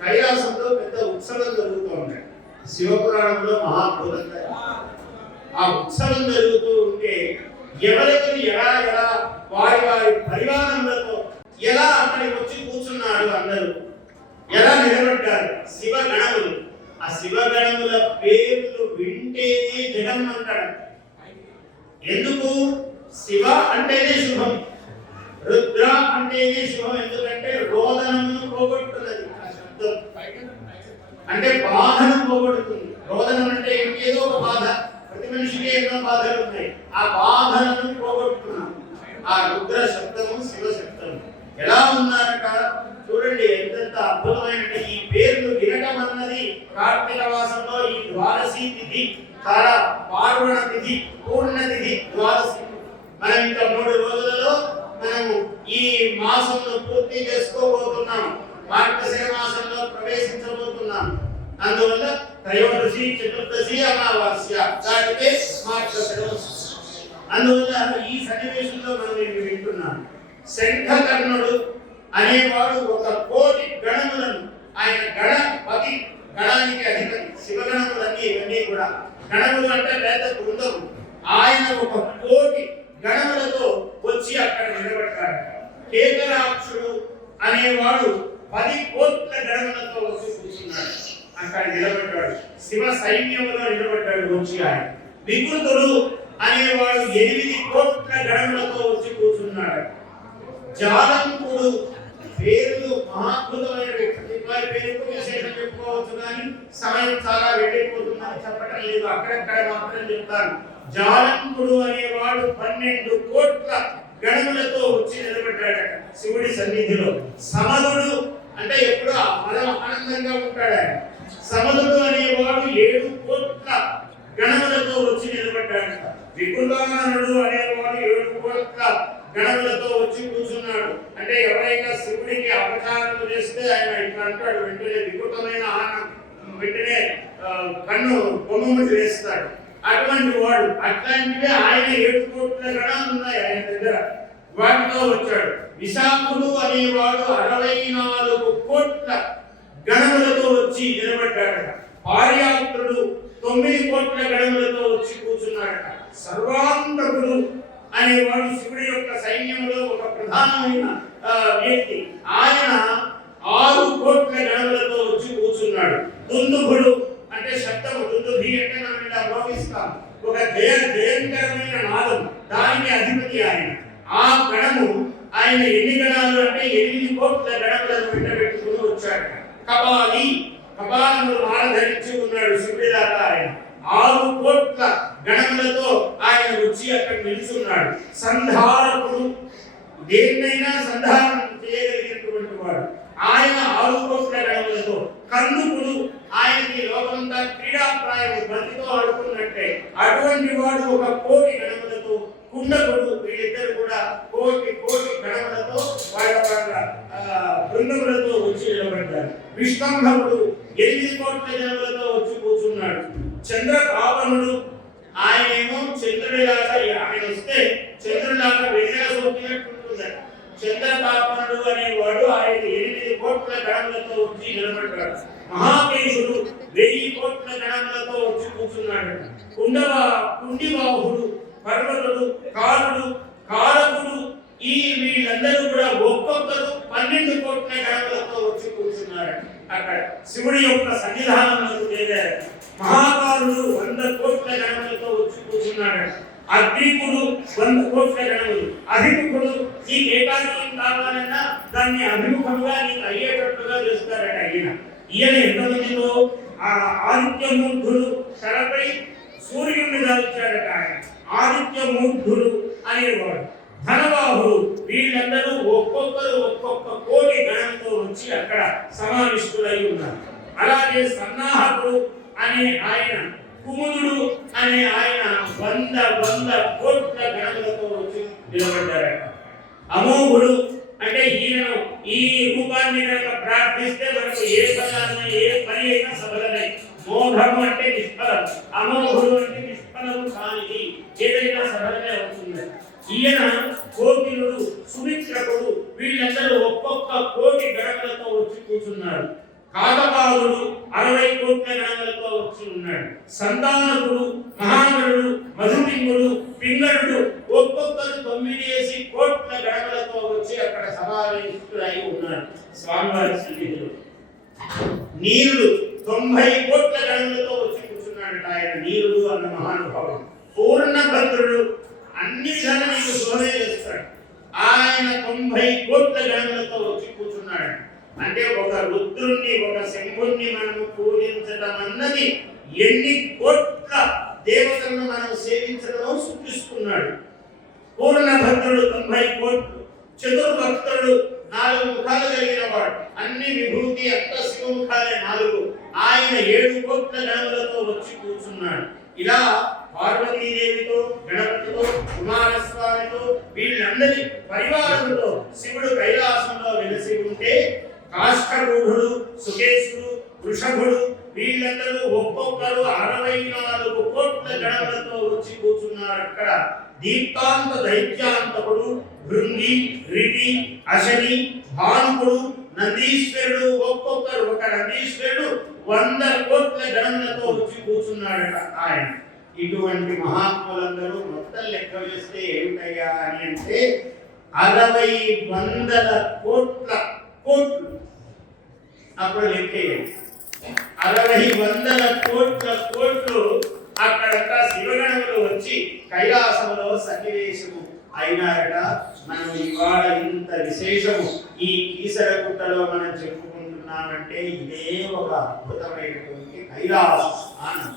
కైలాసంలో పెద్ద ఉత్సవం జరుగుతూ ఉంటాయి. శివపురాణంలో మహాభూతంగా ఆ ఉత్సవం జరుగుతూ ఉంటే ఎవరెవరు ఎలా ఎలా వారి వారి పరివారములతో ఎలా అక్కడికి వచ్చి కూర్చున్నారు, అందరూ ఎలా నిలబడ్డారు. శివగణములు, ఆ శివగణముల పేర్లు వింటేనే జగన్మంటాడు. ఎందుకు? శివ అంటేనే శుభం, రుద్ర అంటేనే శుభం. ఎందుకంటే రోదనమును పోగొట్టున్నది ఆ శబ్దం, అంటే బాధను పోగొడుతుంది. రోదనం అంటే ఏదో ఒక బాధ, ప్రతి మనిషికి ఎన్నో బాధలు ఉన్నాయి, ఆ బాధలను పోగొట్టుతున్నాం. ఆ రుద్ర శబ్దము శివ శబ్దము ఎలా ఉన్నారట చూడండి, ఎంతెంత అద్భుతమైన ఈ పేర్లు వినటం అన్నది. కార్తీక మాసంలో ఈ ద్వాదశి తిథి చాలా పార్వణ తిథి, పూర్ణ తిథి, ద్వాదశి. మనం ఇంకా 3 రోజులలో మనము ఈ మాసంలో పూర్తి చేసుకోబోతున్నాం, మార్గశిర మాసంలో ప్రవేశించబోతున్నాం. అందువల్ల త్రయోదశి, చతుర్దశి, అమావాస్య దాటితే మార్గశిర. అందువల్ల ఈ సన్నివేశంలో మనం వింటున్నాం. శంఖకర్ణుడు అనేవాడు 1,000,000 గణములను, ఆయన గణపతి, గణానికి అధిపతి. శివగణములన్నీ ఇవన్నీ కూడా గణములు అంటే పెద్ద బృందం. ఆయన 1,000,000 గణములతో వచ్చి అక్కడ నిలబడ్డాడు. కేతరాక్షుడు అనేవాడు 10,000,000 గణములతో వచ్చి కూర్చున్నాడు, అక్కడ నిలబడ్డాడు. శివ సైన్యంలో నిలబడ్డాడు వచ్చి ఆయన. వికృతుడు అనేవాడు 8,000,000 గణములతో వచ్చి కూర్చున్నాడు. జాలంకుడు పేర్లు మహాద్భుతమైన వ్యక్తి, పేరుకు విశేషం చెప్పుకోవచ్చు కానీ సమయం చాలా వెళ్ళిపోతుందని చెప్పడం లేదు, అక్కడక్కడ మాత్రం చెప్తాను. జాలంకుడు అనేవాడు 12,000,000 గణములతో వచ్చి నిలబడ్డాడట శివుడి సన్నిధిలో. సమదుడు అంటే ఎప్పుడు ఆనందంగా ఉంటాడు. సమదుడు అనేవాడు 7,000,000 గణములతో వచ్చి నిలబడ్డాడట. వికృతాననుడు అనేవాడు 7,000,000 గణములతో వచ్చి కూర్చున్నాడు. అంటే ఎవరైనా శివుడికి అపచారం చేస్తే ఆయన ఇట్లా అంటాడు, వెంటనే వికృతమైన వెంటనే కన్ను కొమ్ముడి వేస్తాడు. అటువంటి వాడు, అట్లాంటివే ఆయన 7,000,000 గణాలు ఉన్నాయి ఆయన దగ్గర, వాటితో వచ్చాడు. విశాఖుడు అనేవాడు 64,000,000 గణములతో వచ్చి నిలబడ్డాడట. పార్యాత్రుడు 9,000,000 గణములతో వచ్చి కూర్చున్నాడట. సర్వాంతకుడు అనేవాడు శివుడి యొక్క సైన్యంలో ఒక ప్రధానమైన వ్యక్తి, ఆయన 6,000,000 గణములతో వచ్చి కూర్చున్నాడు. దుందుభుడు అంటే శబ్దము, దుందుభి అంటే మనం ఇలా మోగిస్తాం, ఒక జయంకరమైన నాదం, దానికి అధిపతి ఆయన. ఆ గణము ఆయన ఎన్ని గణాలు అంటే 8,000,000 గణములను వెంటబెట్టుకుని వచ్చాడు. కపాలి, కపాలములు మాల ధరించి ఉన్నాడు శివుడి దాకా ఆయన. 6,000,000 గణములతో ఆయన వచ్చి అక్కడ నిలుచున్నాడు. సంధారకుడు, దేన్నైనా సంధానం చేయగలిగినటువంటి వాడు ఆయన 6,000,000 గణములతో. కందుకుడు, ఆయనకి లోకంతా క్రీడాప్రాయం, బంతితో ఆడుకున్నట్టే, అటువంటి వాడు 1,000,000 గణములతో. కుండకుడు, వీళ్ళిద్దరు కూడా 1,000,000 గణములతో వాళ్ళ బృందములతో వచ్చి నిలబడ్డారు. విష్ణంభవుడు 8,000,000 గణములతో వచ్చి కూర్చున్నాడు. చంద్రపావనుడు, ఆయనేమో చంద్రుడిలాగా, ఆయన వస్తే చంద్రుడిలాగా వెన్నెల సోకినట్టుంటుంది. చంద్రపావనుడు అనేవాడు ఆయన 8,000,000 గణములతో వచ్చి నిలబడ్డాడు. మహాకేశుడు 1,000,000 గణములతో వచ్చి కూర్చున్నాడు. కుండిబాహుడు, పర్వతుడు, కాలుడు, కాలకుడు, ఈ వీళ్ళందరూ కూడా ఒక్కొక్కరు 12,000,000 గణములతో వచ్చి కూర్చున్నారు. అక్కడ శివుడి యొక్క సన్నిధానంలో చేరారు. మహాకారుడు 100,000 గణములతో వచ్చి కూర్చున్నాడు. అగ్నికుడు 100,000 గణములు. అభిముఖుడు, ఈ ఏకాగ్రం కావాలన్నా దాన్ని అభిముఖంగా నీకు అయ్యేటట్లుగా చేస్తారట ఈయన ఎంతమందిలో ఆదిత్యమూర్ధుడు తలపై సూర్యుడిని దాల్చాడట ఆయన. ఆదిత్యమూర్ధుడు అనేవాడు. ధనబాహుడు, వీళ్ళందరూ ఒక్కొక్కరు 1,000,000 గణంతో వచ్చి అక్కడ సమావిష్టులై ఉన్నారు. అలాగే సన్నాహకుడు అనే ఆయన, కుముదుడు అనే ఆయన 100,000 గణములతో వచ్చి నిలబడ్డారట. అమోఘుడు అంటే ఈయనను ఈ రూపాన్ని కనుక ప్రార్థిస్తే మనకు ఏ పదాన్ని ఏ పని అయినా సఫలమై. మోఘము అంటే నిష్ఫలం, అమోఘుడు అంటే నిష్ఫలము కానిది, ఏదైనా సఫలమే అవుతుంది. ఈయన కోకిలుడు, సుమిత్రకుడు, వీళ్ళందరూ 1,000,000 గణములతో వచ్చి కూర్చున్నారు. కాతపాదుడు 60 కోట్ల గణములతో వచ్చి ఉన్నాడు. సంతానకుడు, మహామరుడు, మధుపింగుడు, పింగళుడు ఒక్కొక్కరు 9 కోట్ల గణములతో వచ్చి అక్కడ సమావేశులై ఉన్నారు స్వామివారి సన్నిధిలో. నీరుడు 90 కోట్ల గణములతో వచ్చి కూర్చున్నాడు. ఆయన నీరుడు అన్న మహానుభావుడు. పూర్ణభద్రుడు అన్ని విధాలు నీకు శోభే చేస్తాడు. ఆయన 90 కోట్ల గణములతో వచ్చి కూర్చున్నాడు. అంటే ఒక రుద్రుణ్ణి, ఒక శంభుణ్ణి మనము పూజించడం అన్నది ఎన్ని కోట్ల దేవతలను మనం సేవించడమో సూచిస్తున్నాడు. పూర్ణభద్రుడు 90 కోట్లు, చతుర్భక్తుడు 4 ముఖాలు కలిగిన వాడు, అన్ని విభూతి అంత శివముఖాలే 4. ఆయన 7 కోట్ల గణములతో వచ్చి కూర్చున్నాడు. ఇలా పార్వతీదేవితో, గణపతితో, కుమారస్వామితో, వీళ్ళందరి పరివారముతో శివుడు కైలాసంలో వెలిసి ఉంటే కాష్టరూఢుడు, సుకేశుడు, వృషభుడు వీళ్ళందరూ ఒక్కొక్కరు 64 కోట్ల గణములతో వచ్చి కూర్చున్నారు అక్కడ. దీప్తాంత దైత్యాంతకుడు, భృంగి, రిటి, అశని, భానుకుడు, నందీశ్వరుడు ఒక్కొక్కరు, ఒక నందీశ్వరుడు 100 కోట్ల గణములతో వచ్చి కూర్చున్నాడట ఆయన. ఇటువంటి మహాత్ములందరూ మొత్తం లెక్క వేస్తే ఏమిటయ్యా అని అంటే 60 కోట్ల కోట్లు. అప్పుడు లెక్కేయండి, 60 కోట్ల కోట్లు అక్కడంతా శివగణములు వచ్చి కైలాసంలో సన్నివేశము అయినారట. మనం ఇవాళ ఇంత విశేషము ఈ కీసరగుట్టలో మనం చెప్పుకుంటున్నామంటే ఇదే ఒక అద్భుతమైనటువంటి కైలాస స్థానం.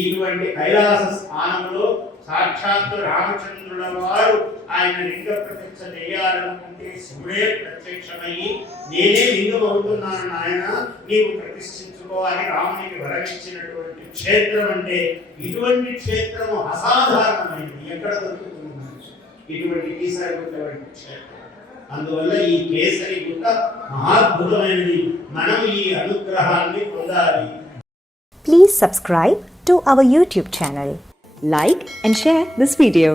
ఇటువంటి కైలాస స్థానంలో సాక్షాత్తు రామచంద్రుల వారు ఆయన లింగ ప్రత్యక్ష చేయాలనుకుంటే శివుడే ప్రత్యక్షమయ్యి నేనే లింగం అవుతున్నాను నాయన, నీవు ప్రతిష్ఠించుకోవాలి రామునికి వరమిచ్చినటువంటి క్షేత్రం. అంటే ఇటువంటి క్షేత్రము అసాధారణమైనది, ఎక్కడ దొరుకుతుంది ఇటువంటి కీసరగుట్ట వంటి క్షేత్రం. అందువల్ల ఈ కేసరి గుట్ట మహాద్భుతమైనది. మనం ఈ అనుగ్రహాన్ని పొందాలి. Please subscribe to our YouTube channel. Like and share this video.